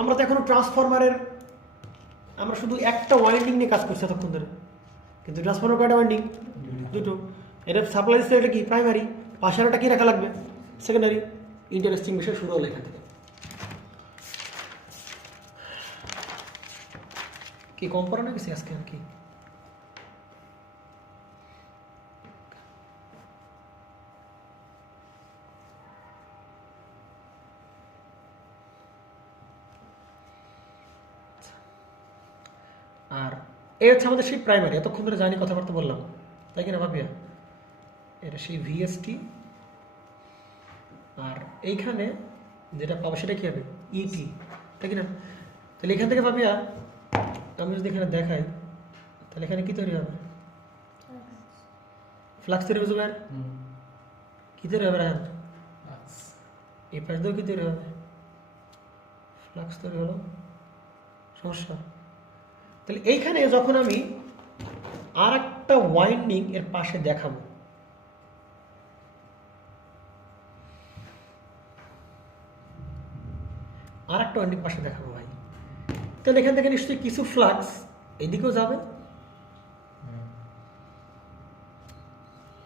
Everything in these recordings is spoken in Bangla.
আমরা তো এখনো ট্রান্সফরমারের আমরা শুধু একটা ওয়াইন্ডিং নিয়ে কাজ করছি এতক্ষণ ধরে, কিন্তু ট্রান্সফরমার কয়টা ওয়াইন্ডিং? দুটো। এটা সাপ্লাই দিচ্ছে, এটা কি প্রাইমারি, পাশের একটা কি রাখা লাগবে সেকেন্ডারি। ইন্টারেস্টিং বিষয় শুরু হলো এখান থেকে। কি কম পড়া না গেছে আজকে আর কি? আর এই হচ্ছে আমাদের সেই প্রাইমারি, এতক্ষণ ধরে জানি কথাবার্তা বললাম, তাই কিনা ভাবিয়া? এটা সেই ভিএসটি, আর এইখানে যেটা পাবো সেটা কি হবে? ইটি, তাই কিনা? তাহলে এখান থেকে ভাবিয়া আমি যদি এখানে দেখাই, তাহলে এখানে কি তৈরি হবে? ফ্লাক্স তৈরি হয়ে যাবে। কি তৈরি হবে? এই পাশ দিয়েও কি তৈরি হবে? ফ্লাক্স তৈরি হলো, সমস্যা। তাহলে এইখানে যখন আমি আর একটা ওয়াইন্ডিং এর পাশে দেখাবো, আর একটা ওয়াইন্ডিং পাশে দেখাবো ভাই, তাহলে এখান থেকে নিশ্চয়ই কিছু ফ্লাক্স এইদিকেও যাবে,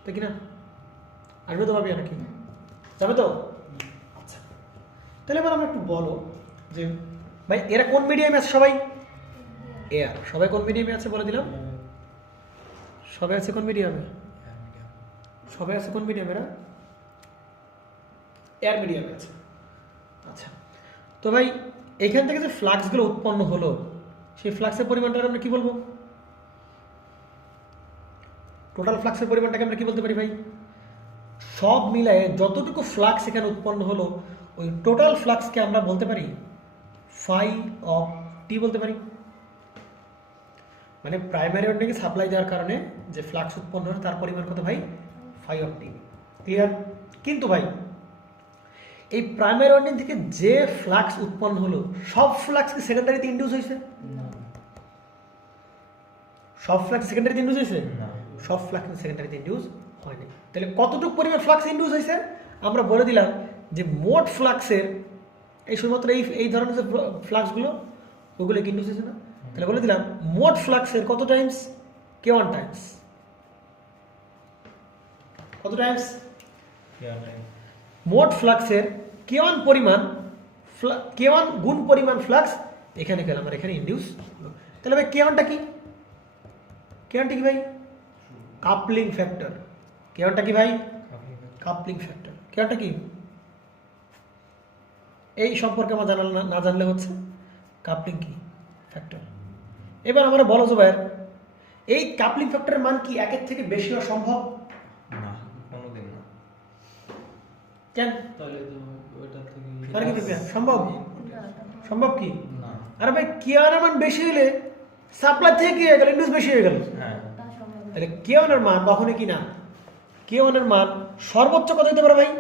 তাই কিনা? আসবে তো ভাবি নাকি? যাবে তো? আচ্ছা, তাহলে এবার আমরা একটু বলো যে ভাই এরা কোন মিডিয়ামে আছে? সবাই এয়ার। সবাই কোন মিডিয়ামে আছে বলে দিলাম? সবাই আছে কোন মিডিয়ামে? সবাই আছে কোন মিডিয়ামে? এরা এয়ার মিডিয়ামে আছে। আচ্ছা, তো ভাই এখান থেকে যে ফ্লাক্সগুলো উৎপন্ন হলো, সেই ফ্লাক্সের পরিমাণটা আমরা কি বলবো? টোটাল ফ্লাক্সের পরিমাণটাকে আমরা কি বলতে পারি ভাই? সব মিলায়ে যতটুকু ফ্লাক্স এখানে উৎপন্ন হলো, ওই টোটাল ফ্লাক্সকে আমরা বলতে পারি ফাই অফ টি বলতে পারি। মানে প্রাইমারি ওয়াইন্ডিংকে সাপ্লাই দেওয়ার কারণে যে ফ্লাক্স উৎপন্ন হলো তার পরিমাণ কত ভাই? Phi of T. ক্লিয়ার? কিন্তু ভাই এই প্রাইমারি ওয়াইন্ডিং থেকে যে ফ্লাক্স উৎপন্ন হলো, সব ফ্লাক্স কি সেকেন্ডারিতে ইন্ডিউস হয়েছে? সব ফ্লাক্স সেকেন্ডারিতে ইন্ডিউস হয়েছে? সব ফ্লাক্স সেকেন্ডারিতে ইন্ডিউস হয়নি। তাহলে কতটুকু পরিমাণ ফ্লাক্স ইন্ডিউস হয়েছে? আমরা বলে দিলাম যে মোট ফ্লাক্সের এই শুধুমাত্র এই ধরনের যে ফ্লাক্সগুলো, ওগুলো কি ইন্ডিউস হয়েছে না? তাহলে বলে দিলাম মোট ফ্লাক্সের কত টাইমস? K1 Times. কত টাইমস? মোট ফ্লাক্সের K1 পরিমাণ, K1 গুণ পরিমাণ ফ্লাক্স এখানে গেলাম আর এখানে ইন্ডিউস হলো। তাহলে ভাই K1টা কি? K1টা কি ভাই? Coupling factor. K1টা কি ভাই? Coupling factor. K1টা কি? এই সম্পর্কে আমার না জানলে হচ্ছে কাপলিং কি ফ্যাক্টর। এবার আমরা বলো যে ভাই এই কাপলিং ফ্যাক্টরের মান কি একের থেকে বেশি হওয়া সম্ভব? না, কোনোদিন না। কেন? তাহলে তো ওইটা থেকে তাহলে কি সম্ভব? সম্ভব কি? না। আরে ভাই K1 এর মান বেশি হলে সাপ্লাই থেকে কি হয়ে গেল? ইন্ডিউস বেশি হয়ে গেল। হ্যাঁ, তাহলে K1 এর মান কখনো কি না? K1 এর মান সর্বোচ্চ কত হতে পারে ভাই?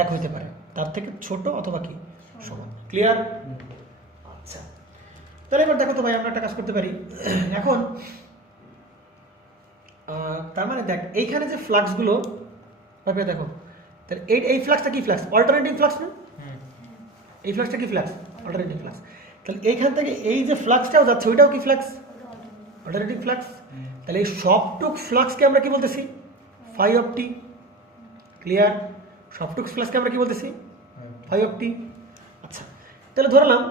এক হইতে পারে, তার থেকে ছোট অথবা কি সমান। ক্লিয়ার? আচ্ছা, তাহলে এবার দেখো তো ভাই আমরা একটা কাজ করতে পারি এখন। তার মানে দেখ এইখানে যে ফ্লাক্সগুলো ভাবে দেখো, তাহলে এই ফ্লাক্সটা কি ফ্লাক্স? অল্টারনেটিং ফ্লাক্স না? এই ফ্লাক্সটা কি ফ্লাক্স? Alternating flux. তাহলে এইখান থেকে এই যে ফ্লাক্সটাও যাচ্ছে ওইটাও কি ফ্লাক্স? Alternating flux. তাহলে এই সবটুক ফ্লাক্সকে আমরা কি বলতেছি? Phi of T. ক্লিয়ার? সবটুক ফ্লাক্সকে আমরা কি বলতেছি? Phi of T. আচ্ছা, তাহলে ধরলাম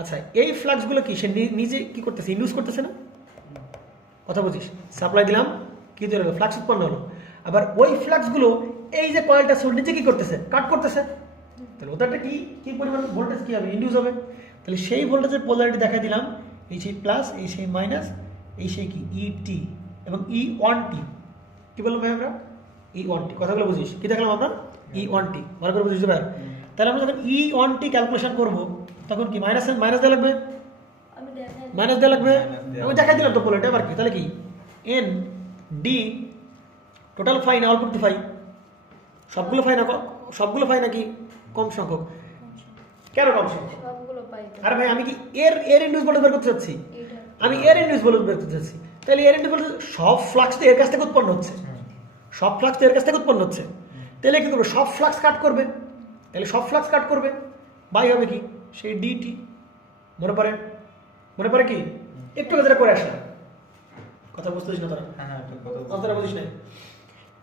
আচ্ছা এই ফ্লাক্সগুলো কি সে নিজে কি করতেছে? ইন্ডিউস করতেছে না? কথা বুঝিস? সাপ্লাই দিলাম, কি তৈরি হলো? ফ্লাক্স উৎপন্ন হলো। আবার ওই ফ্লাক্সগুলো এই যে কয়েলটা ছিল নিজে কি করতেছে? কাট করতেছে। তাহলে ওটাতে কি পরিমাণ ভোল্টেজ কি হবে? ইন্ডিউস হবে। তাহলে সেই ভোল্টেজের পোলারিটি দেখাই দিলাম, এই সেই প্লাস, এই সেই মাইনাস, এই সেই কি ইটি এবং E1T। কি বললাম ভাই আমরা? E1T। কথাগুলো বুঝিস? কি দেখলাম আমরা? E1T। ভালো করে বুঝিস ভাই? তাহলে আমরা যখন E1T ক্যালকুলেশন করবো তখন কি মাইনাস দেওয়া লাগবে? মাইনাস দেওয়া লাগবে। আমি দেখাই দিলাম তো পোলারিটি। আবার কি? তাহলে কি এন ডি টোটাল ফাই না অল্প একটু ফাই? সবগুলো ফাই না? সবগুলো ফাই নাকি কম সংখ্যক? কেন কম সংখ্যক? আরে ভাই আমি কি এর ইন্ডিউস ভোল্টেজ বের করতে চাচ্ছি? আমি এর ইন্ডিউস ভোল্টেজ বের করতে চাচ্ছি। তাহলে এর ইন্ডিউস ভোল্টেজ সব ফ্লাক্স তো এর কাছ থেকে উৎপন্ন হচ্ছে, সব ফ্লাক্স তো এর কাছ থেকে উৎপন্ন হচ্ছে। তাহলে কি করবে? সব ফ্লাক্স কাট করবে। তাহলে সব ফ্লাক্স কাট করবে, বাই হবে কি সেই ডিটি মনে পড়ে কি একটু কথা করে আসলাম কথা বুঝতেছিস না তোরা হ্যাঁ হ্যাঁ একটা কথা কথাটা বুঝিস না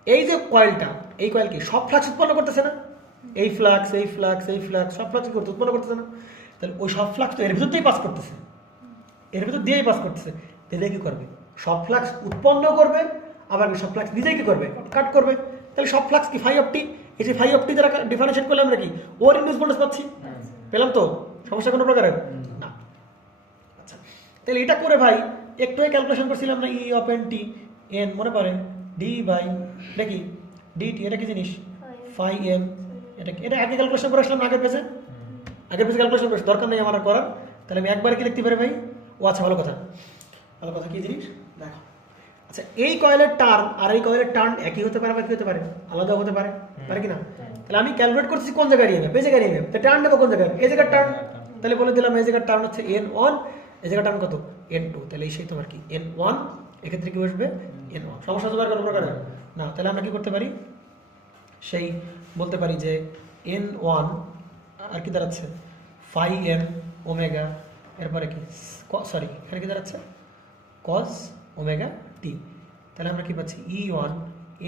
এই যে কয়েলটা এই কয়েল কি সব ফ্লাক্স উৎপন্ন করতেছে না এই ফ্লাক্স সব ফ্লাক্স উৎপন্ন করতেছে না তাহলে ওই সব ফ্লাক্স তো এর ভিতর দিয়েই পাস করতেছে এর ভিতর দিয়েই পাস করতেছে তাহলে কি করবে সব ফ্লাক্স উৎপন্ন করবে আবার সব ফ্লাক্স নিজেই কি করবে কাট করবে তাহলে সব ফ্লাক্স কি ফাই অফ টি এই যে ফাই অফ টি দ্বারা ডিফারেন্সিয়েট করলে আমরা কি ওর ইনডিউস ভোল্টেজ পাচ্ছি পেলাম তো সমস্যা কোনো প্রকারের না আচ্ছা তাহলে এটা করে ভাই একটু ক্যালকুলেশন করছিলাম না ই অফ এন টি এন মনে পড়ে ডি বাই এটা কি ডিটি এটা কি জিনিস ফাই এম এটা আগে ক্যালকুলেশন করে আসলাম আগের পেজে ক্যালকুলেশন করেছি দরকার নেই আমার আর করার তাহলে আমি একবার কি লিখতে পারি ভাই ও আচ্ছা ভালো কথা কি জিনিস দেখো আচ্ছা এই কয়েলের টার্ন আর এই কয়েলের টার্ন একই হতে পারে বা কি হতে পারে আলাদা হতে পারে পারে কি না তাহলে আমি ক্যালকুলেট করতেছি কোন জায়গায় ইএমএফ এই জায়গায় ইএমএফ টার্ন নেবো কোন জায়গায় এই জায়গার টার্ন তাহলে বলে দিলাম এই জায়গার টার্ন হচ্ছে n1 এই জায়গার টার্ন কত n2 তাহলে এই সেই তোমার কি n1 এক্ষেত্রে কি বসবে n1 সমস্যা তো আর কোনো প্রকার না তাহলে আমরা কি করতে পারি সেই বলতে পারি যে n1 আর কি দাঁড়াচ্ছে ফাই এম ওমেগা এরপরে কি সরি এখানে কি দাঁড়াচ্ছে কস ওমেগা টি তাহলে আমরা কি পাচ্ছি E1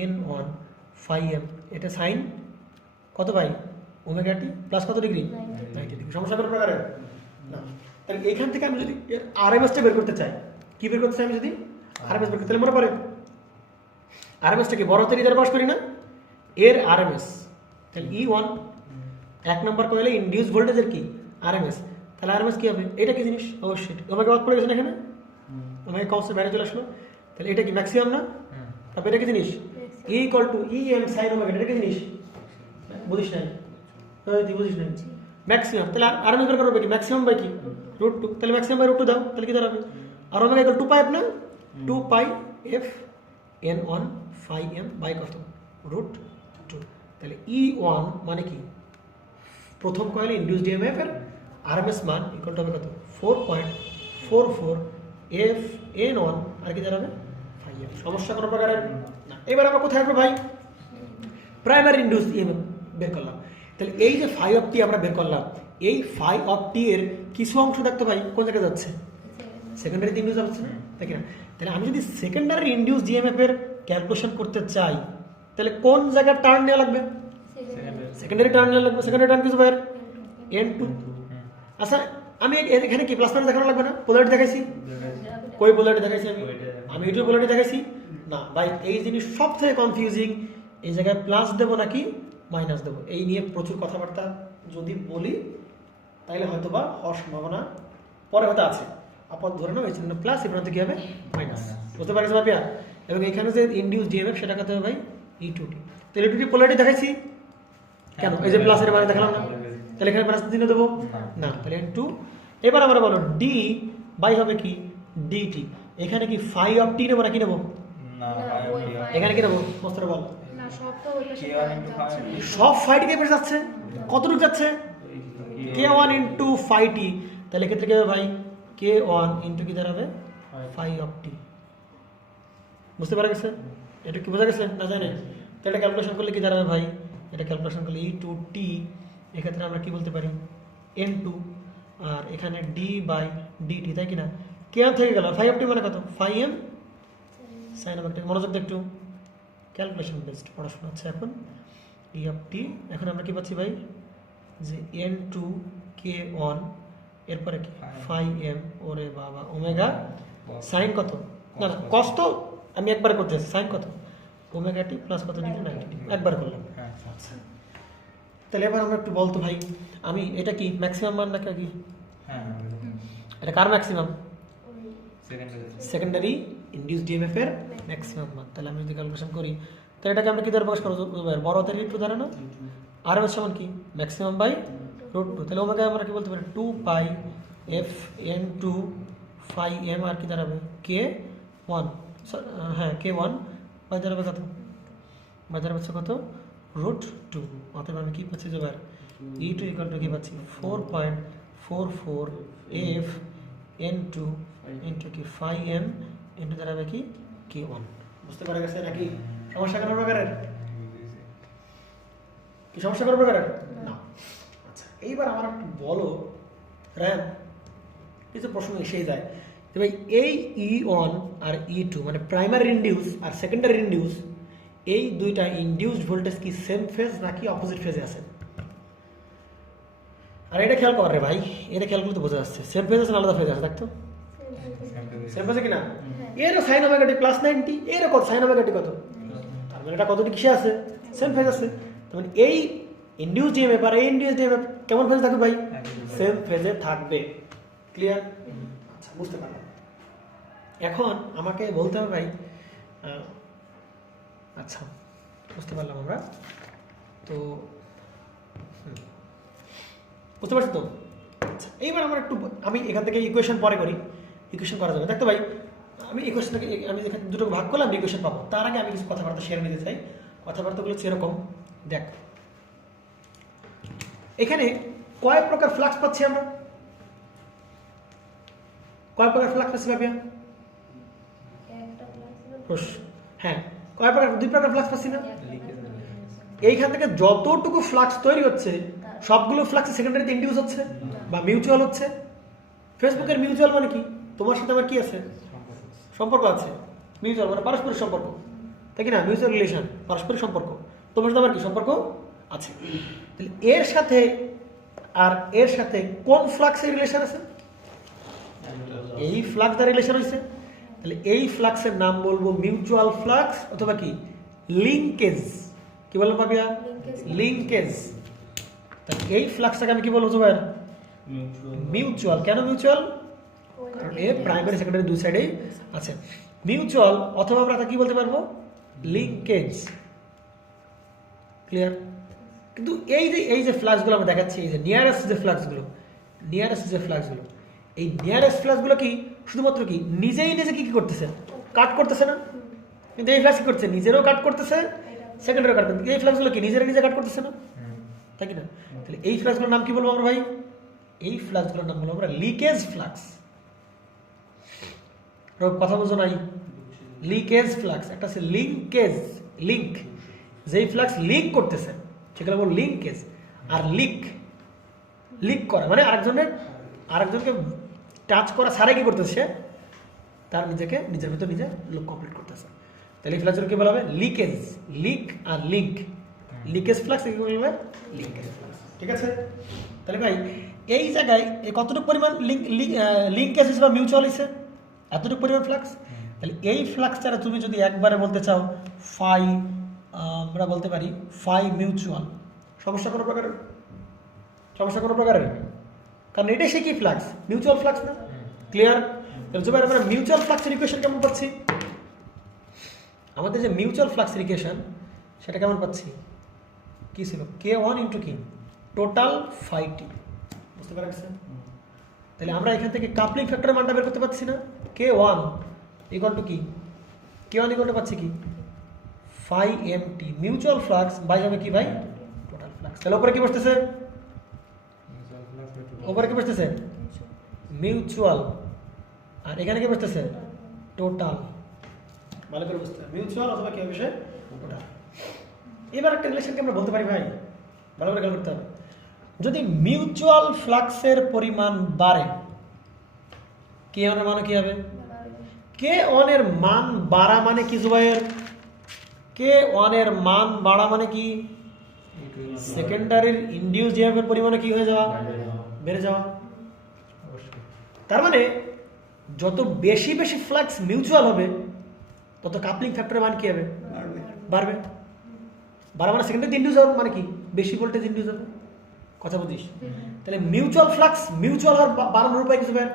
N1 ফাই এম এটা সাইন কত ভাই ওমেগা টি প্লাস কত ডিগ্রি 90 ডিগ্রি সমস্যা কোনো প্রকারের না তাহলে এখান থেকে আমি যদি এর আরএমএসটা বের করতে চাই কি বের করতে চাই আমি যদি আরএমএস বের করতে তাহলে মনে পড়ে আরএমএসটা কি বড় হাতের দ্বারা পাস করি না এর আরএমএস তাহলে E1 এক নম্বর কয়েলে ইনডিউস ভোল্টেজের কি আরএমএস তাহলে আরএমএস কি হবে এটা কি জিনিস অবশ্যই ওমেগা ওয়াট পড়ে গেছে না এখানে ওমেগা কনস্ট্যান্ট বাইরে চলে আসলো তাহলে এটা কি ম্যাক্সিমাম না তারপর এটা কি জিনিস E equal to EM sin omega এটা কি জিনিস বুঝিস নাই তুই বুঝিস নাই ম্যাক্সিমাম তাহলে আরএমএস বের করবে কি ম্যাক্সিমাম বাই কি √2 তাহলে ম্যাক্সিমাম বাই √2 দাও তাহলে কি দাঁড়াবে আর ওমেগা ইকুয়াল 2 পাই না 2 pi f n1 phi m by কত √2 তাহলে E1 মানে কি প্রথম কয়েলে ইনডিউসড ইএমএফ এর আরএমএস মান ইকুয়াল টু হবে কত 4.44 এফ n1 আর কি দাঁড়াবে ফাই এম সমস্যা কোনো প্রকারের না এবার আমরা কোথায় আসবো ভাই প্রাইমারি ইনডিউসড ইএমএফ বের করলাম তাহলে এই যে ফাই অফ টি আমরা বের করলাম এই ফাই অফ টি এর কিছু অংশ দেখতে ভাই কোন জায়গায় যাচ্ছে সেকেন্ডারি ইনডিউস যাচ্ছে তাই না তাহলে আমি যদি সেকেন্ডারি ইনডিউসড ইএমএফ এর ক্যালকুলেশন করতে চাই তাহলে কোন জায়গায় টার্ন নেওয়া লাগবে সেকেন্ডারি টার্ন নেওয়া লাগবে সেকেন্ডারি টার্ন কিছু ভাই n2 আচ্ছা আমি এখানে কি প্লাস মাইনাস দেখানো লাগবে না পোলারিটি দেখাইছি কই পোলারিটি দেখাইছি আমি ইউটিউব পোলারিটি দেখাইছি না ভাই এই জিনিস সবথেকে কনফিউজিং এই জায়গায় প্লাস দেবো নাকি মাইনাস দেবো এই নিয়ে প্রচুর কথাবার্তা যদি বলি তাহলে হয়তো বা হওয়ার সম্ভাবনা পরে হয়তো আছে আপাতত ধরে নাও এই জন্য প্লাস এই প্রান্তে কি হবে মাইনাস বুঝতে পারিস ভাবিয়া এবং এখানে যে ইনডিউস ডিএমএফ সেটা কত হবে ভাই E2T তাহলে E2T পোলারিটি দেখাইছি কেন এই যে প্লাসের মানে দেখালাম না তাহলে এখানে প্লাস চিহ্ন দেবো না তাহলে n2 এবার আমরা বলো d বাই হবে কি dt এখানে কি ফাই অফ টি নেবো নাকি নেবো না এখানে কি নেবো মস্তরে বল না সব তো ওই পাশে সব ফাই টি কে যাচ্ছে কতটুকু যাচ্ছে k1 ইনটু ফাই টি তাহলে এক্ষেত্রে কি হবে ভাই k1 ইনটু কি দাঁড়াবে ফাই অফ টি বুঝতে পারা গেছে এটা কি বোঝা গেছে না জানেন তো এটা ক্যালকুলেশন করলে কি দাঁড়াবে ভাই এটা ক্যালকুলেশন করলে E2T এক্ষেত্রে আমরা কি বলতে পারি n2 আর এখানে d বাই dt তাই কি না k1 থেকে গেল ফাই অফ টি মানে কত ফাই এম সাইন অফ টি মনোযোগ দিয়ে একটু ক্যালকুলেশন বেসড পড়াশোনা হচ্ছে এখন e অফ টি এখন আমরা কি পাচ্ছি ভাই যে n2 k1 এরপরে কি ফাই এম ওরে বাবা ওমেগা সাইন কত না না কস তো আমি একবার করতেছি সাইন কত ওমেগা টি প্লাস কত ডিগ্রি 90 ডিগ্রি একবার করলাম আচ্ছা তাহলে এবার আমরা একটু বলতো ভাই আমি এটা কি ম্যাক্সিমাম মান নাকি কি হ্যাঁ এটা কার maximum secondary secondary induced EMF এর ম্যাক্সিমাম মান তাহলে আমি যদি ক্যালকুলেশন করি তাহলে এটাকে আমরা কি দ্বারা প্রকাশ করব বড় হাতের একটু দ্বারা না আরএমএস সমান কি ম্যাক্সিমাম বাই √2 তাহলে ওমেগা আমরা কি বলতে পারি 2 পাই F n2 phi M R কি দাঁড়াবে k1 হ্যাঁ k1 বাই দাঁড়াবে কত বাই দাঁড়াবে কত √2 অতএব আমি কি পাচ্ছি যে এবার E2 ইকুয়াল টু কি পাচ্ছি 4.44 f n2 ইনটু কি ফাই এম ইনটু দাঁড়াবে কি k1 বুঝতে পারা গেছে নাকি সমস্যা কোনো প্রকারের কি সমস্যা কোনো প্রকারের না আচ্ছা এইবার আমার একটু বলো রায়ান কিছু প্রশ্ন এসেই যায় যে ভাই এই E1 আর E2 মানে প্রাইমারি ইনডিউস আর সেকেন্ডারি ইনডিউস এই দুইটা ইনডিউসড ভোল্টেজ কি সেম ফেজ নাকি অপোজিট ফেজে আছে? আর এটা খেয়াল কর রে ভাই, এটা খেয়াল করলে তো বোঝা যাচ্ছে সেম ফেজ আছে না আলাদা ফেজ আছে, দেখতো সেম ফেজে কিনা? এর সাইন ওমেগা টি প্লাস 90, এর কত সাইন ওমেগা টি কত, তার মানে এটা কতটি কিসে আছে? সেম ফেজ আছে। তার মানে এই ইনডিউস ডিএমএফ আর এই ইনডিউস ডিএমএফ কেমন ফেজে থাকবে ভাই? সেম ফেজে থাকবে। ক্লিয়ার? আচ্ছা, বুঝতে পারলাম। এখন আমাকে বলতে হবে ভাই, আচ্ছা বুঝতে পারলাম আমরা তো, বুঝতে পারছি তো? আচ্ছা এইবার আমার একটু, আমি এখান থেকে ইকুয়েশন পরে করি, ইকুয়েশন করা যাবে। দেখতো ভাই আমি ইকুয়েশনটাকে আমি এখানে দুটো ভাগ করলাম, ইকুয়েশন পাবো। তার আগে আমি কিছু কথাবার্তা শেয়ার নিতে চাই। কথাবার্তাগুলো হচ্ছে এরকম, দেখ এখানে কয় প্রকার ফ্লাক্স পাচ্ছি আমরা? কয় প্রকার ফ্লাক্স পাচ্ছি ভাবিয়া? হ্যাঁ, কয় প্রকার? দুই প্রকার ফ্লাক্স পাচ্ছি না? এইখান থেকে যতটুকু ফ্লাক্স তৈরি হচ্ছে সবগুলো ফ্লাক্স সেকেন্ডারিতে ইনডিউস হচ্ছে বা মিউচুয়াল হচ্ছে। ফেসবুকের মিউচুয়াল মানে কি? তোমার সাথে আমার কি আছে? সম্পর্ক আছে। মিউচুয়াল মানে পারস্পরিক সম্পর্ক, তাই কি না? মিউচুয়াল রিলেশন, পারস্পরিক সম্পর্ক। তোমার সাথে আমার কি সম্পর্ক আছে? তাহলে এর সাথে আর এর সাথে কোন ফ্লাক্সের রিলেশন আছে? এই ফ্লাক্স দ্বারা রিলেশন হয়েছে। তাহলে এই ফ্লাক্সের নাম বলবো মিউচুয়াল ফ্লাক্স অথবা কি লিঙ্কেজ। কি বললাম পাবিয়া? লিঙ্কেজ। তাহলে এই ফ্লাক্সটাকে আমি কি বলবো জুবাইর? মিউচুয়াল। কেন মিউচুয়াল? কারণ এ প্রাইমারি সেকেন্ডারি দুই সাইডেই আছে। মিউচুয়াল অথবা আমরা কি বলতে পারবো? লিঙ্কেজ। ক্লিয়ার? কিন্তু এই যে ফ্লাক্সগুলো আমরা দেখাচ্ছি, এই যে নিয়ারেস্ট যে ফ্লাক্সগুলো, এই নিয়ারেস্ট ফ্লাক্সগুলো কি শুধুমাত্র কি নিজেই নিজে কি করতেছে? কাট করতেছে না? কিন্তু এই ফ্লাক্স কি করছে? নিজেরও কাট করতেছে, সেকেন্ডারিও কাট করতেছে। এই ফ্লাক্সগুলো কি নিজেরা নিজে কাট করতেছে না? তাই কি না? তাহলে এই ফ্লাক্সগুলোর নাম কি বলবো আমরা ভাই? এই ফ্লাক্সগুলোর নাম বলবো আমরা লিকেজ ফ্লাক্স। কথা বুঝো নাই? Leakage flux. একটা আছে লিঙ্কেজ, লিঙ্ক, যেই ফ্লাক্স লিঙ্ক করতেছে সেগুলো বলবো লিঙ্কেজ। আর লিক করা মানে আরেকজনকে টাচ করা ছাড়াই কি করতেছে? তার নিজের ভিতর নিজে লুক কমপ্লিট করতেছে। তাহলে এই ফ্লাক্সগুলো কি বলা হবে? লিকেজ। লিক আর লিঙ্ক, লিকেজ ফ্লাক্স কি বলবে? Linkage flux. ঠিক আছে? তাহলে ভাই এই জায়গায় কতটুকু পরিমাণ লিঙ্কেজ হিসেবে মিউচুয়াল হিসেবে এতটুকু পরিমাণ ফ্লাক্স। তাহলে এই ফ্লাক্স ছাড়া তুমি যদি একবারে বলতে চাও ফাই, আমরা বলতে পারি ফাই মিউচুয়াল, সমস্যা কোনো প্রকারের? কারণ এটাই সে কি ফ্লাক্স? মিউচুয়াল ফ্লাক্স না? ক্লিয়ার? তাহলে জুবাইর আমরা মিউচুয়াল ফ্লাক্সের ইকুয়েশন কেমন পাচ্ছি? আমাদের যে মিউচুয়াল ফ্লাক্সের ইকুয়েশন সেটা কেমন পাচ্ছি? কি ছিল? K1 ইন্টু কি টোটাল ফাই টি। বুঝতে পারছেন? তাহলে আমরা এখান থেকে কাপলিং ফ্যাক্টরের মানটা বের করতে পারছি না? K1 ইকুয়াল টু কি? K1 ইকুয়াল টু পাচ্ছি কি? Phi M T. Mutual flux by যাবে কি ভাই? Total flux. তাহলে উপরে কি বসতেছে? মিউচুয়াল। আর এখানে কি বসতেছে? টোটাল। ভালো করে বুঝতে হবে, মিউচুয়াল অথবা কি হবে? টোটাল। এবার একটা রিলেশনকে আমরা বলতে পারি ভাই, ভালো করে খেয়াল করতে হবে। যদি মিউচুয়াল ফ্লাক্সের পরিমাণ বাড়ে, K1 এর মান কি হবে? K1 এর মান বাড়া মানে কি জুবাইর? K1 এর মান বাড়া মানে কি? সেকেন্ডারির ইনডিউস ইএমএফ এর পরিমাণে কি হয়ে যাওয়া? বেড়ে যাওয়া। তার মানে যত বেশি ফ্লাক্স মিউচুয়াল হবে তত কাপলিং ফ্যাক্টরের মান কি হবে? বাড়বে। বাড়া মানে সেকেন্ডারি ইনডিউস হবে মানে কি? বেশি ভোল্টেজ ইনডিউস হবে। কথা বুঝিস? তাহলে মিউচুয়াল ফ্লাক্স মিউচুয়াল হওয়ার বাড়ানোর উপায় কিছু ভাই,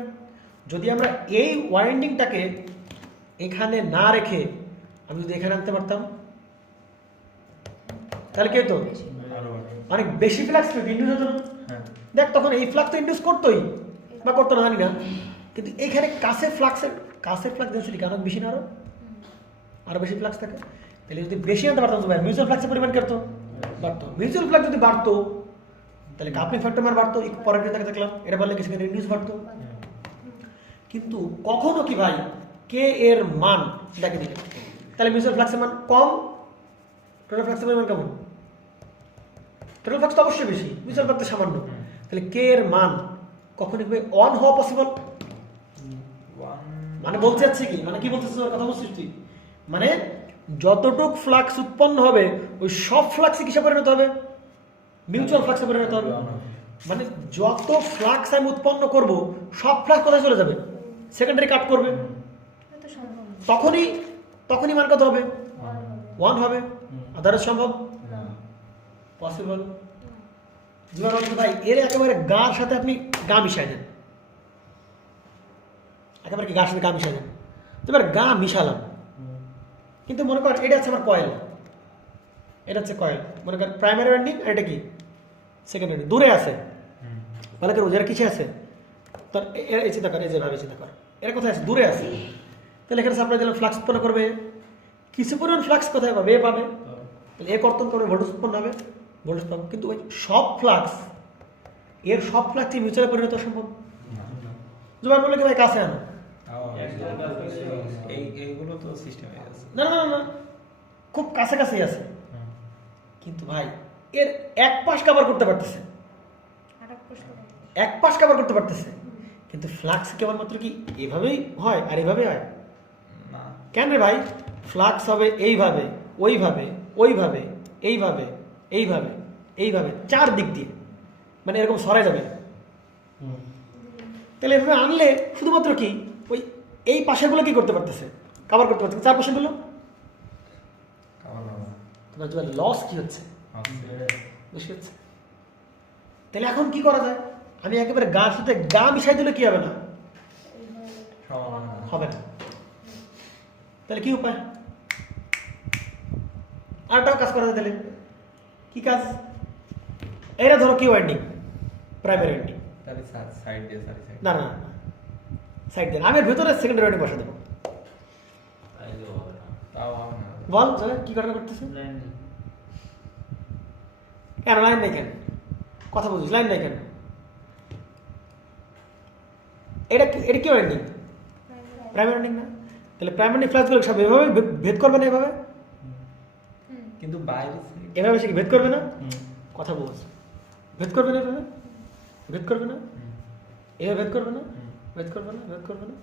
যদি আমরা এই ওয়াইন্ডিংটাকে এখানে না রেখে আমি যদি এখানে আনতে পারতাম তাহলে কি হতো? অনেক বেশি ফ্লাক্স ইনডিউস হতো না? দেখ তখন এই ফ্লাক্স তো ইনডিউস করতোই বা করতো না জানি না, কিন্তু এইখানে কাছের ফ্লাক্স ডেন্সিটি অনেক বেশি না, আরো বেশি ফ্লাক্স থাকে। তাহলে যদি বেশি আনতে পারতাম ভাই মিউচুয়াল ফ্লাক্সের পরিমাণ করতো বাড়তো। মিউচুয়াল ফ্লাক্স যদি বাড়তো তাহলে কাপলিং ফ্যাক্টর মান বাড়তো। পরের দিকে দেখলাম এটা বললে কিছু ইনডিউস বাড়তো। কিন্তু কখনো কি ভাই কে এর মান দেখে দিকে, তাহলে মিউচুয়াল ফ্লাক্সের মান কম, টোটাল ফ্লাক্সের পরিমাণ কেমন? টোটাল ফ্লাক্স তো অবশ্যই বেশি, মিউচুয়াল ফ্লাক্স সামান্য। তাহলে কে এর মান কখনই ভাই অন হওয়া পসিবল? ওয়ান মানে বলতে চাচ্ছি কি, মানে কি বলতেছিস কথা বলছিস তুই, মানে যতটুক ফ্লাক্স উৎপন্ন হবে ওই সব ফ্লাক্সে কিসে পরিণত হবে? মিউচুয়াল ফ্লাক্সে পরিণত হবে। মানে যত ফ্লাক্স আমি উৎপন্ন করব সব ফ্লাক্স কোথায় চলে যাবে? সেকেন্ডারি কাট করবে। এটা সম্ভব না। তখনই মান কত হবে? 1 হবে। আদারস সম্ভব? না। পসিবল? জীবন বলতে ভাই এর একেবারে গার সাথে আপনি গা মিশাই দেন, একেবারে কি গার সাথে গা মিশাই দেন, এবার গা মিশালাম, কিন্তু মনে কর এটা হচ্ছে আমার কয়েল, এটা হচ্ছে কয়েল, মনে কর প্রাইমারি ওয়াইন্ডিং আর এটা কি সেকেন্ডারি, দূরে আছে, ভালো করে ওদের কিসে আছে, তোর এই চিন্তা কর, এই যেভাবে চিন্তা কর, এরা কোথায় আছে? দূরে আছে। তাহলে এখানে সাপ্লাই দিলাম, ফ্লাক্স উৎপন্ন করবে, কিছু পরিমাণ ফ্লাক্স কোথায় পাবে? এ পাবে, তাহলে এ কর্তন করবে, ভোল্টেজ উৎপন্ন হবে, ভোল্টেজ পাবে। কিন্তু ওই সব ফ্লাক্স, এর সব ফ্লাক্স মিউচুয়ালে পরিণত সম্ভব? জোবার বলে কি ভাই কাছে আনো, এইগুলো তো সিস্টেমে আছে। না না না না, খুব কাছাকাছি আছে, কিন্তু ভাই এর এক পাশ কভার করতে পারতেছে, আরেক প্রশ্ন করো। এক পাশ কভার করতে পারতেছে, কিন্তু ফ্লাক্স কেবলমাত্র কি এভাবেই হয় আর এভাবে হয়? না, কেন রে ভাই? ফ্লাক্স হবে এইভাবে, ওইভাবে, ওইভাবে, এইভাবে, এইভাবে, এইভাবে, 4 দিক দিয়ে, মানে এরকম সরাই যাবে। তাহলে এভাবে আনলে শুধুমাত্র কি ওই এই পাশেগুলো কি করতে পারতেছে? কভার করতে পারতেছে, 4 পাশেগুলো। খাওয়া দাওয়া তোমার লস কি হচ্ছে? আছে। বেশি হচ্ছে। তাহলে এখন কি করা যায়? আমি একেবারে গার সাথে গা মিশাই দিলে কি হবে না? এইভাবে সমান হবে না। তাহলে কি উপায়? আরেকটাও কাজ করা যায়। তাহলে কি কাজ? এরা ধরো কি ওয়াইন্ডিং, প্রাইমারি ওয়াইন্ডিং, তাহলে সাইড দিয়ে সারি সাইড না না সাইড দেন, আমি এর ভেতরে সেকেন্ডারি ওয়াইন্ডিং বসা দেবো। তাও হবে না। বল চলে কি ঘটনা করতেছে? কেন লাইন নাই কেন? কথা বলছিস, লাইন নাই কেন? এটা কি ওয়াইন্ডিং? প্রাইমারি ওয়াইন্ডিং না? তাহলে প্রাইমারি ফ্লাক্সগুলো সব এভাবে ভেদ করবে না, এভাবে কিন্তু বাইরে এভাবে সে কি ভেদ করবে না? কথা বলছে, ভেদ করবে না, এভাবে ভেদ করবে না, এভাবে ভেদ করবে না, ভেদ করবে না, ভেদ করবে না,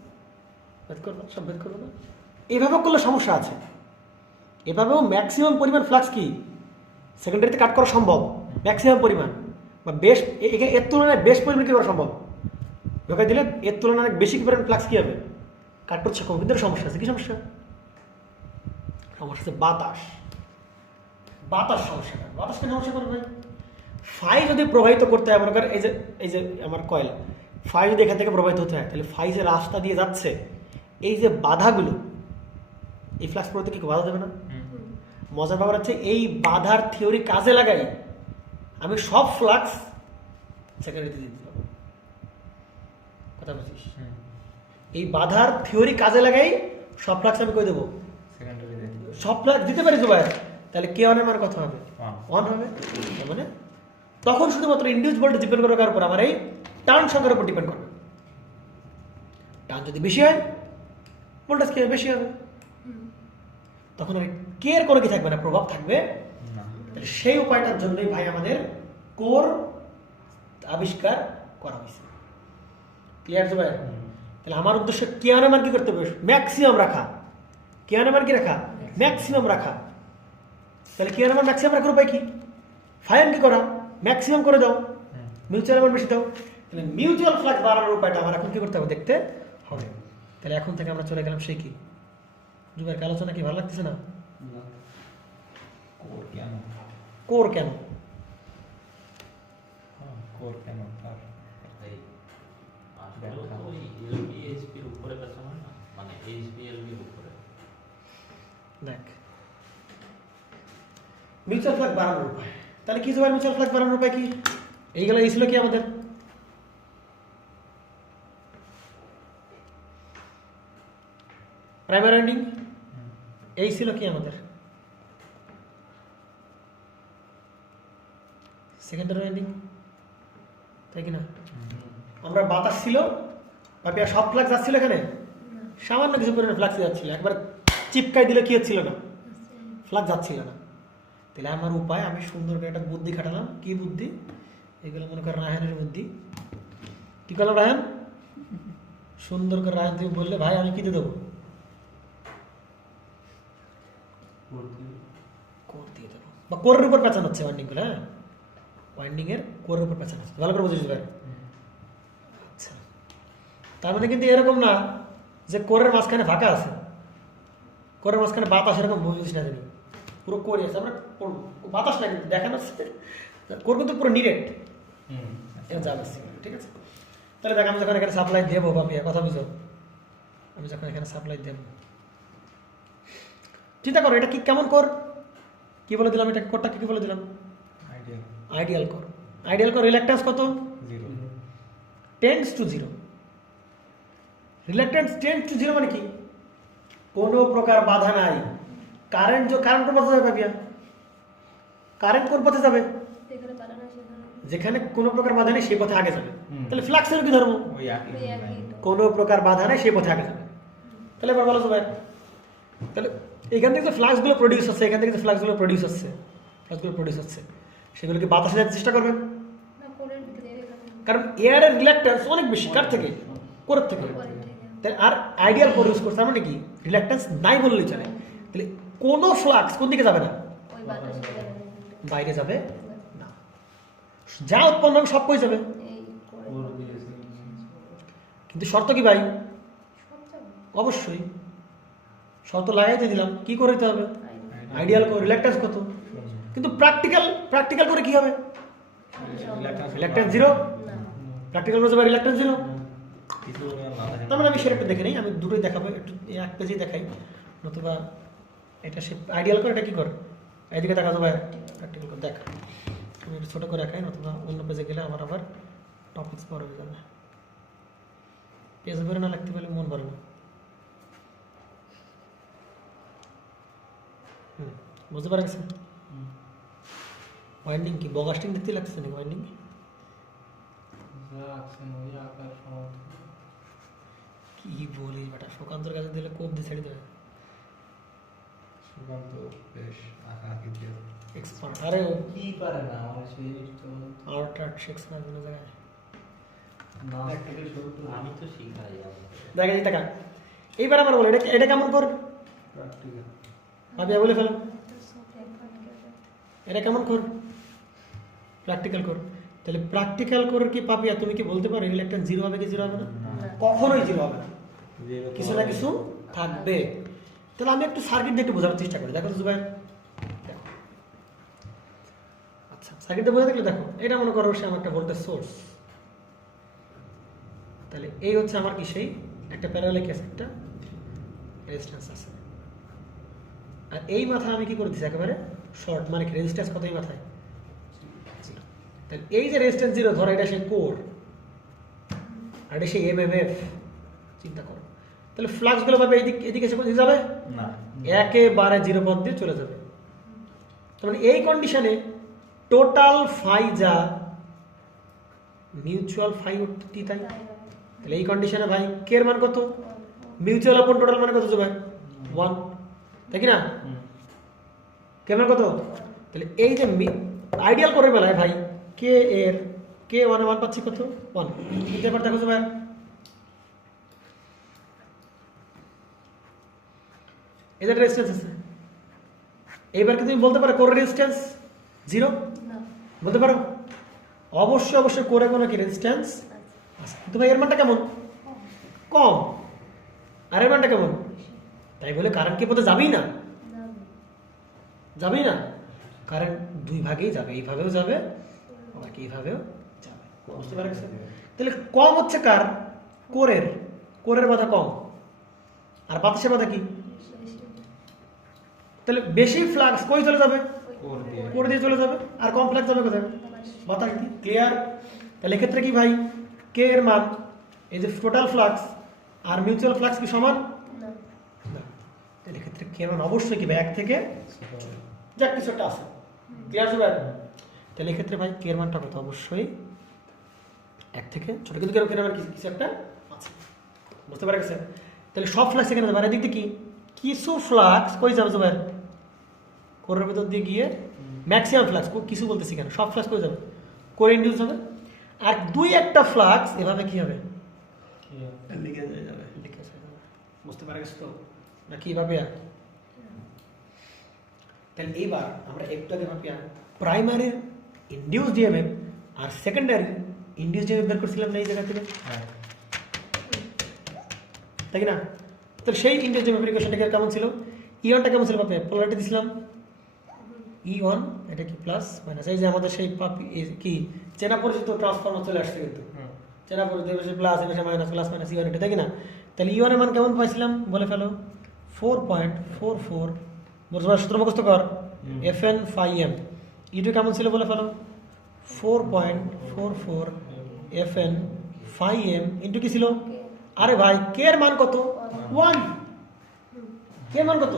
ভেদ করবে না, সব ভেদ করবে না। এভাবে করলে সমস্যা আছে। এভাবেও ম্যাক্সিমাম পরিমাণ ফ্লাক্স কি সেকেন্ডারিতে কাট করা সম্ভব, ম্যাক্সিমাম পরিমাণ বা বেশ, এর তুলনায় বেশ পরিমাণ কি করা সম্ভব? ঢোকাই দিলে এর তুলনায় অনেক বেশি পরিমাণ ফ্লাক্স কি হবে? কাট করতে সক্ষম। কিন্তু সমস্যা আছে, কি সমস্যা? সমস্যা আছে বাতাস, বাতাস সমস্যা। বাতাস কেন সমস্যা করবে ভাই? ফাই যদি প্রবাহিত করতে হয়, মনে করেন এই যে আমার কয়েল, ফাই যদি এখান থেকে প্রবাহিত হতে হয়, তাহলে ফাই যে রাস্তা দিয়ে যাচ্ছে, এই যে বাধাগুলো, এই ফ্লাক্স প্রবাহিত কি বাধা দেবে না? মজার ব্যাপার হচ্ছে এই বাধার থিওরি কাজে লাগাই আমি সব ফ্লাক্স সেকেন্ডারিতে দিতে পারবো। কথা বুঝিস? এই বাধার থিওরি কাজে লাগাই সব ফ্লাক্স আমি কই দেবো, সেকেন্ডারি দিয়ে সব ফ্লাক্স দিতে পারি জুবাই। তাহলে কে অনের মান কত হবে? ওয়ান। 1 হবে। তার মানে তখন শুধুমাত্র ইনডিউস ভোল্টেজ ডিপেন্ড করবে কার উপর? আমার এই টার্ন সংখ্যার উপর ডিপেন্ড করবে। টার্ন যদি বেশি হয় ভোল্টেজ কে বেশি হবে, তখন আর কে এর কোনো কি থাকবে না, প্রভাব থাকবে না। তাহলে সেই উপায়টার জন্যই ভাই আমাদের কোর আবিষ্কার করা হয়েছে। ক্লিয়ার ভাই? তাহলে আমার উদ্দেশ্য কেয়ানের মান কি করতে হবে? ম্যাক্সিমাম রাখা। কেয়ানের মান কি রাখা? ম্যাক্সিমাম রাখা। তাহলে কেয়ানের মান ম্যাক্সিমাম রাখার উপায় কি? ফাইন কি করা? ম্যাক্সিমাম করে দাও, মিউচুয়াল মান বেশি দাও। তাহলে মিউচুয়াল ফ্লাক্স বাড়ানোর উপায়টা আমার এখন কি করতে হবে? দেখতে হবে। তাহলে এখন থেকে আমরা চলে গেলাম সেই কি যুগের আলোচনা। কি ভালো লাগতেছে না? কোর কেন? কোর কেন? কোর কেন তার দেখ, মিউচুয়াল ফ্লাক্স বাড়ানোর উপায়। তাহলে কি জবাই মিউচুয়াল ফ্লাক্স বাড়ানোর উপায় কি? এইগুলো এই ছিল কি আমাদের প্রাইমারি ওয়াইন্ডিং, এই ছিল কি আমাদের সেকেন্ডারি ওয়াইন্ডিং, তাই কি না? আমরা বাতাস ছিল বা সব ফ্লাক্স যাচ্ছিল এখানে, সামান্য কিছু পরিমাণে ফ্লাক্স যাচ্ছিল, একবার চিপকাই দিলে কি হচ্ছিল না, ফ্লাক্স যাচ্ছিল না। তাহলে আমার উপায়, আমি সুন্দর করে একটা বুদ্ধি খাটালাম। কি বুদ্ধি? এগুলো মনে করেন রায়হানের বুদ্ধি। কি করলাম রায়হান? সুন্দর করে রায়হান তুমি বললে ভাই আমি কি দিয়ে দেবো? কোর দিয়ে দেবো, বা কোরের উপর পেঁচানো হচ্ছে ওয়াইন্ডিংগুলো। হ্যাঁ, ওয়াইন্ডিংয়ের কোরের উপর পেঁচানো হচ্ছে, ভালো করে বুঝেছি ভাই। আচ্ছা, তার মানে কিন্তু এরকম না যে কোরের মাঝখানে ফাঁকা আছে, কোরের মাঝখানে বাতাস, এরকম বুঝিস না জানি, পুরো কোরে আছে। আমরা বাতাস না কিন্তু দেখানো হচ্ছে, কোর কিন্তু পুরো নিরেট যাবে। ঠিক আছে, তাহলে দেখ আমি যখন এখানে সাপ্লাই দেবো, বাপি কথা বুঝো, আমি যখন এখানে সাপ্লাই দেবো, চিন্তা করো এটা কি কেমন কোর, কি বলে দিলাম, এটা কোরটা কি বলে দিলাম? Ideal. Ideal core. Ideal core reluctance কত? 0 tends to 0। Reluctance tends to 0 মানে কি? কোনো প্রকার বাধা নাই। কারেন্ট কোন পথে যাবে ভাবিয়া? কারেন্ট কোন পথে যাবে? যেখানে বাধা নাই সেখানে যেখানে কোনো প্রকার বাধা নেই সেই পথে আগে যাবে। হুম। তাহলে ফ্লাক্সের কি ধর্ম? ওই একই ওই একই তো। কোনো প্রকার বাধা নেই সেই পথে আগে যাবে। তাহলে এবার বলো ভাই, তাহলে এখান থেকে যে ফ্লাক্সগুলো প্রডিউস হচ্ছে, এখান থেকে যে ফ্লাক্সগুলো প্রডিউস হচ্ছে সেগুলোকে বাতাসে যেতে চেষ্টা করবে, না কোরের ভিতরে এখানে কারণ এয়ারের রিল্যাক্টেন্স অনেক বেশি। কার থেকে? কোরের থেকে। কোরের থেকে। তাহলে আর আইডিয়াল কোর ইউজ করছে, তার মানে কি রিল্যাক্টেন্স নাই বললেই চলে। তাহলে কোনো ফ্লাক্স কোন দিকে যাবে না? ওই বাতাসে যাবে না। বাইরে যাবে না, যা উৎপন্ন হবে সব কই যাবে। এই কোরে কিন্তু শর্ত কি ভাই? সব যাবে। অবশ্যই শর্ত লাগাইতে দিলাম, কি করে দিতে হবে? আইডিয়াল। আইডিয়াল কোর রিল্যাক্টেন্স কত? কিন্তু প্র্যাকটিক্যাল করে কি হবে? রিল্যাক্টেন্স 0। না প্র্যাকটিক্যাল করে যাবে রিল্যাক্টেন্স 0। কিছু পরিমাণ বাধা নেই। তার মানে আমি সেটা দেখে নিই, আমি দুটোই দেখাবো, একটু এক পেজেই দেখাই, নতুবা এটা সে আইডিয়াল করে এটা কি করে এদিকে দেখা যাবে প্র্যাকটিক্যাল করে দেখ। আমি একটু ছোটো করে রাখাই, নতুবা অন্য পেজে গেলে আবার টপিক্স বড় হয়ে যাবে। পেজ ভরে না লিখতে পারলে মন ভরে না। বুঝতে পারা গেছে? ওয়াইন্ডিং কি বগাস্টিং দেখতে লাগছে নাকি? ওয়াইন্ডিং কি বলিস বেটা, সুকান্তর কাছে দিলে কোপ দিয়ে ছেড়ে দেবে। সুকান্ত বেশ আঁকাআঁকি দিয়ে এক্সপার্ট, আরে ও কি পারে না আমার সেই আউটার শেক্স না কোনো জায়গায় নাচ থেকে শুরু করে আমি তো শিখাই আপনাকে। দেখা যায় টাকা। এইবার আমার বলো এটা কেমন কর? প্র্যাকটিক্যাল ভাবি বলে ফেলো, তো সব একবার গেছে। এটা কেমন কর? প্র্যাকটিক্যাল কর। তাহলে প্র্যাকটিক্যাল করে কি পাপিয়া তুমি কি বলতে পারো রিল্যাক্টেন্স 0 হবে কি 0 হবে না? কখনোই 0 হবে না, কিছু না কিছু থাকবে। তাহলে আমি একটু সার্কিট দিয়ে একটু বোঝানোর চেষ্টা করি, দেখো তো জুবাইর, দেখো। আচ্ছা সার্কিটটা বোঝা দেখলে দেখো, এটা মনে করো সে আমার একটা ভোল্টেজ সোর্স। তাহলে এই হচ্ছে আমার কি সেই একটা প্যারালাল কেস, একটা রেজিস্ট্যান্স আছে, আর এই মাথা আমি কি করে দিচ্ছি একেবারে শর্ট, মানে কি রেজিস্ট্যান্স কত এই মাথায়? 0। তাহলে এই যে রেজিস্ট্যান্স 0, ধরো এটা সেই কোর আর এটা সেই এমএমএফ, চিন্তা করো। তাহলে ফ্লাক্সগুলো পাবে এদিকে এসে কোথায় যাবে? না একেবারে 0 পথ দিয়ে চলে যাবে। তার মানে এই কন্ডিশনে টোটাল ফাই যা মিউচুয়াল ফাই টি তাই। তাই হবে। তাহলে এই কন্ডিশনে ভাই কে এর মান কত? মিউচুয়াল আপন টোটাল মানে কত যাবে? 1, তাই কি না? কে মান কত? তাহলে এই যে আইডিয়াল করে বেলায় ভাই কে এর কে 1 এর মান পাচ্ছি কত? 1। কিন্তু এবার দেখো ভাই এদের রেজিস্ট্যান্স আছে, এইবার কি তুমি বলতে পারো কোর রেজিস্ট্যান্স 0? না বলতে পারো? অবশ্যই কোরে কোনো কি রেজিস্ট্যান্স আছে, কিন্তু ভাই এর মানটা কেমন? কম। আর এর মানটা কেমন? তাই বলে কারেন্ট কি পথে যাবেই না? যাবেই না, কারেন্ট দুই ভাগেই যাবে, এইভাবেও যাবে আবার কি এইভাবেও যাবে। বুঝতে পারা গেছে? তাহলে কম হচ্ছে কার? কোরের বাধা কম, আর বাতাসের বাধা কি? তাহলে বেশি ফ্লাক্স কই চলে যাবে? কোর দিয়ে কোর দিয়ে চলে যাবে, আর কম ফ্লাক্স যাবে কোথায়? বাতাস কি ক্লিয়ার? তাহলে এক্ষেত্রে কি ভাই কে এর মান এই যে টোটাল ফ্লাক্স আর মিউচুয়াল ফ্লাক্স কি সমান? না না। তাহলে এক্ষেত্রে কে এর মান অবশ্যই কি ভাই 1 থেকে যাক কিছু একটা আছে, ক্লিয়ার সবাই? তাহলে এক্ষেত্রে ভাই কে এর মানটা কত? অবশ্যই 1 থেকে ছোট, কিন্তু কে এর মান কিছু একটা আছে। বুঝতে পারা গেছে? তাহলে সব ফ্লাক্স এখানে যাবে, আর এদিক দিয়ে কি কিছু ফ্লাক্স কই যাবে জুবাইর? কোরের ভিতর দিয়ে গিয়ে ম্যাক্সিমাম ফ্লাক্স, কিছু বলতেছি কেন, সব ফ্লাক্স কই যাবে? কোরে ইনডিউস হবে। আর দুই একটা ফ্লাক্স এভাবে কি হবে লিকেজ হয়ে যাবে। লিকেজ হয়ে যাবে। বুঝতে পারা গেছে তো না কিভাবে তাহলে এইবার আমরা একটাকে ভাবি প্রাইমারির ইনডিউস ডিএমএফ আর সেকেন্ডারি ইনডিউস ডিএমএফ বের করছিলাম না এই জায়গা থেকে, হ্যাঁ তাই কি না? তো সেই ইনডিউস ডিএমএফ ইকুয়েশনটা কেমন ছিল? ইওনটা কেমন ছিল বাপে? পোলারিটি দিছিলাম E1, এটা কি প্লাস মাইনাস, এই যে আমাদের সেই কি চেনা পরিচিত ট্রান্সফর্মার চলে আসছে কিন্তু চেনা পরিচিত প্লাস এর মাইনাস প্লাস মাইনাস ইওন, এটা তাই কি না? তাহলে ইওন এর মান কেমন পাইছিলাম বলে ফেলো 4.44 বুঝবার সূত্র মুখস্থ কর FN phi m। E2 কেমন ছিল বলে ফেলো 4.44 FN phi m ইনটু কি ছিল? আরে ভাই কে এর মান কত? 1। কে এর মান কত?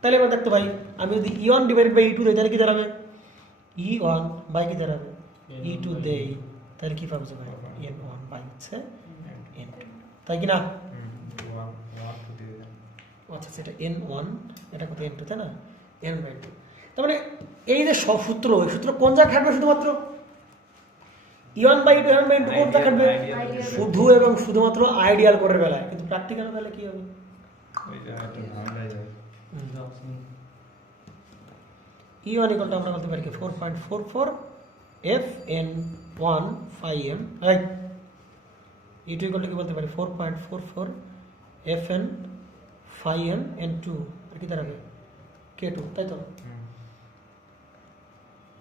তাহলে এবার দেখতে ভাই আমি যদি E1 ডিভাইডেড বাই E2 দেই তাহলে কি দাঁড়াবে? E1 বাই কি দাঁড়াবে? E2 দেই তাহলে কি পাবো ভাই? N1 বাই হচ্ছে N2, তাই কি না? আচ্ছা সেটা N1, এটা কত N2 তাই না? N by 2। তার মানে এই যে সব সূত্র, এই সূত্র কোন জায়গায় খাটবে? শুধুমাত্র E1 by E2 N by 2 কোন জায়গায় খাটবে? শুধু এবং শুধুমাত্র আইডিয়াল কোডের বেলায়, কিন্তু প্র্যাকটিক্যাল বেলায় কি হবে? ওই জায়গাটা ঝামেলা হয়ে যাবে। E1 ইকুয়াল টু আমরা বলতে পারি কি 4.44 FN1 phi m, right? E2 equal to কি বলতে পারি 4.44 FN phi m N2, আর কি দাঁড়াবে K2, তাই তো?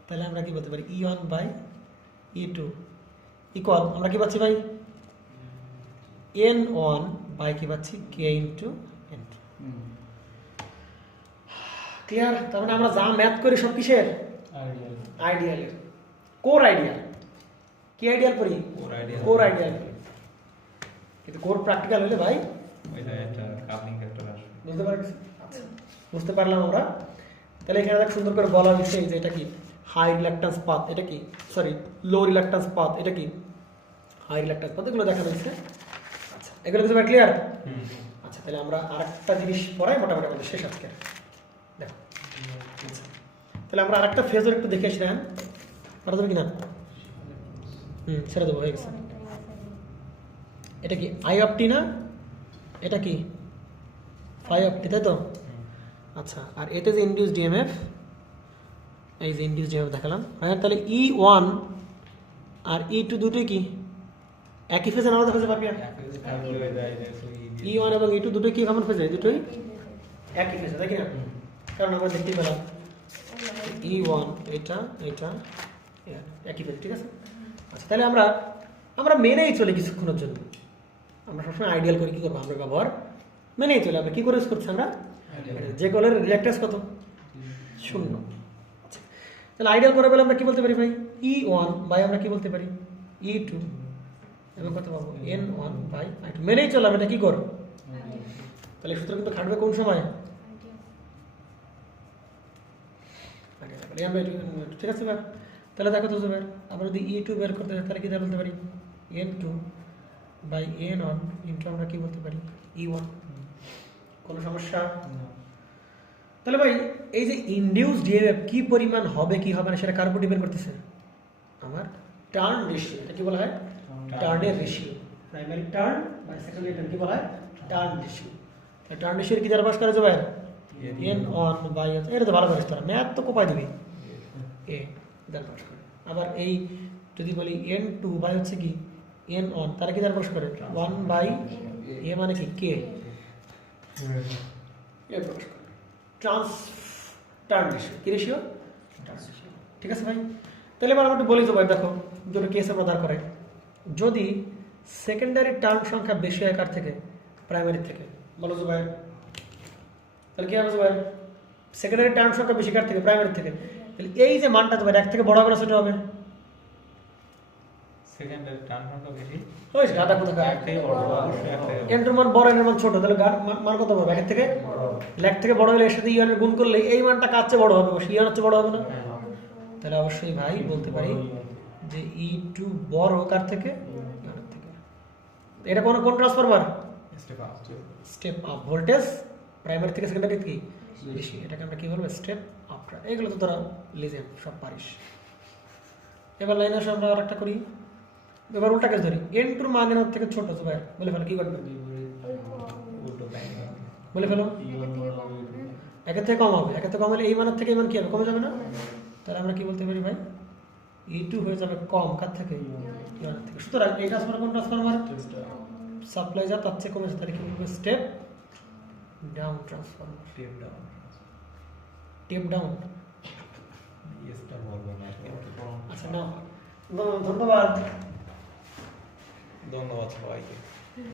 তাহলে আমরা কি বলতে পারি E1 বাই E2 ইকুয়াল আমরা কি পাচ্ছি ভাই N1 বাই কি পাচ্ছি K ইনটু N2। ক্লিয়ার? তার মানে আমরা যা ম্যাথ করি সব কিসের? আইডিয়ালের, কোর আইডিয়াল। কি আইডিয়াল করি? কোর আইডিয়াল করি, কিন্তু কোর প্র্যাকটিক্যাল হলে ভাই ওই জায়গাটা কাপলিং ফ্যাক্টর আসবে। বুঝতে পারছি? আচ্ছা বুঝতে পারলাম আমরা। তাহলে এখানে দেখ সুন্দর করে বলা হয়েছে যে এটা কি হাই রিল্যাক্টেন্স পাথ, এটা কি সরি লো রিল্যাক্টেন্স পাথ, এটা কি হাই রিল্যাক্টেন্স পাথ, এগুলো দেখানো হয়েছে। আচ্ছা এগুলো বুঝতে পারি ক্লিয়ার? আচ্ছা তাহলে আমরা আরেকটা জিনিস পড়াই মোটামুটি আমাদের শেষ আজকে। দেখো আচ্ছা তাহলে আমরা আরেকটা ফেজর একটু দেখে আসি, দেখেন পারা যাবে কিনা? ছেড়ে দেবো, হয়ে গেছে। এটা কি আই অফ টি না? এটা কি ফাই অফ টি, তাই তো? আচ্ছা আর এটা যে ইনডিউস ডিএমএফ, এই যে ইনডিউস ডিএমএফ দেখালাম, হ্যাঁ তাহলে E1 আর E2 দুটোই কি একই ফেজে না আলাদা ফেজে পাবি? E1 এবং E2 দুটোই কি কেমন ফেজে? দুটোই একই ফেজে, তাই কি না? কারণ আমরা দেখতেই পেলাম E1 এটা এটা একই ফেজে, ঠিক আছে? আচ্ছা তাহলে আমরা মেনেই চলে কিছুক্ষণের জন্য, আমরা সবসময় আইডিয়াল করে কি করবো? আমরা ব্যবহার মেনেই চলে। আমরা কি করে ইউজ করছি? আমরা যে কলের রিল্যাক্টেন্স কত? 0। আচ্ছা তাহলে আইডিয়াল করে বলে আমরা কি বলতে পারি ভাই? E1 বাই আমরা কি বলতে পারি E2 এবং কত পাবো N1 বাই I2। মেনেই চললাম, এটা কি করব? তাহলে সূত্র কিন্তু খাটবে কোন সময়? ঠিক আছে ভাই? তাহলে দেখো তো ভাই আমরা যদি E2 বের করতে চাই তাহলে কি বলতে পারি N2 বাই N1 ইন্টু আমরা কি বলতে পারি E1। কোনো সমস্যা? তাহলে ভাই এই যে ইনডিউস ডিএমএফ কি পরিমাণ হবে কি হবে না সেটা কার উপর ডিপেন্ড করতেছে? আমার টার্ন রেশিও। এটা কি বলা হয়? টার্নের ratio. Primary turn by secondary turn কি বলা হয়? Turn ratio. তাহলে টার্ন রেশিও কি দ্বারা প্রকাশ করা যাবে? N1 বাই, এটা তো ভালো করে ম্যাথ তো কোপায় দিবি এ দ্বারা প্রকাশ করে। আবার এই যদি বলি N2 বাই হচ্ছে কি N1, তারা কি দ্বারা প্রকাশ করে? 1 বাই এ মানে কি কে এ প্রকাশ করে। টার্ন রেশিও, কি রেশিও? Turn ratio. ঠিক আছে ভাই? তাহলে এবার আমরা একটু বলি তো ভাই, দেখো দুটো কেস আমরা দাঁড় করাই। যদি সেকেন্ডারি টার্ন সংখ্যা বেশি হয় কার থেকে? প্রাইমারি থেকে। বলো তো ভাই তাহলে কি হবে ভাই? সেকেন্ডারি টার্ন সংখ্যা বেশি কার থেকে? প্রাইমারি থেকে। তাহলে এই যে মানটা তো ভাই এক থেকে বড় হবে না সেটা হবে সেকেন্ডারি টার্ন সংখ্যা বেশি হয়েছে গাদা কোথা এক থেকে বড় অবশ্যই এক থেকে এর মান বড় এর মান ছোট, তাহলে মান কত হবে? এক থেকে লেখ থেকে বড় হলে এর সাথে ইওয়ান গুণ করলে এই মানটা কার চেয়ে বড় হবে? অবশ্যই ইওয়ান হচ্ছে বড় হবে না? তাহলে অবশ্যই ভাই বলতে পারি যে E2 বড় কার থেকে? ইওয়ানের থেকে। এটা কোন transformer? Step up. Step up voltage primary থেকে সেকেন্ডারি কি বেশি, এটাকে আমরা কি বলবো? Step up. এগুলো তো তোরা লিজেন্ড সব পারিস। এবার লাইনে আসে আমরা আরেকটা করি। এবার উল্টা কেস ধরি এন টুর মান এর থেকে ছোট জুবাইর বলে ফেলো কি করবে উল্টো কাহিনী হবে। বলে ফেলো একের থেকে কম হবে একের থেকে কম হলে এই মানের থেকে এই মান কি হবে কমে যাবে না তাহলে আমরা কি বলতে পারি ভাই E2 হয়ে যাবে কম কার থেকে E1 এর থেকে সুতরাং এই ট্রান্সফরমার কোন ট্রান্সফরমার সাপ্লাই যা তার চেয়ে কমেছে তাহলে কি বলবে step down transformer Step down. Step down ইয়েসটা বলবো না কিন্তু। আচ্ছা না ধন্যবাদ ধন্যবাদ সবাইকে।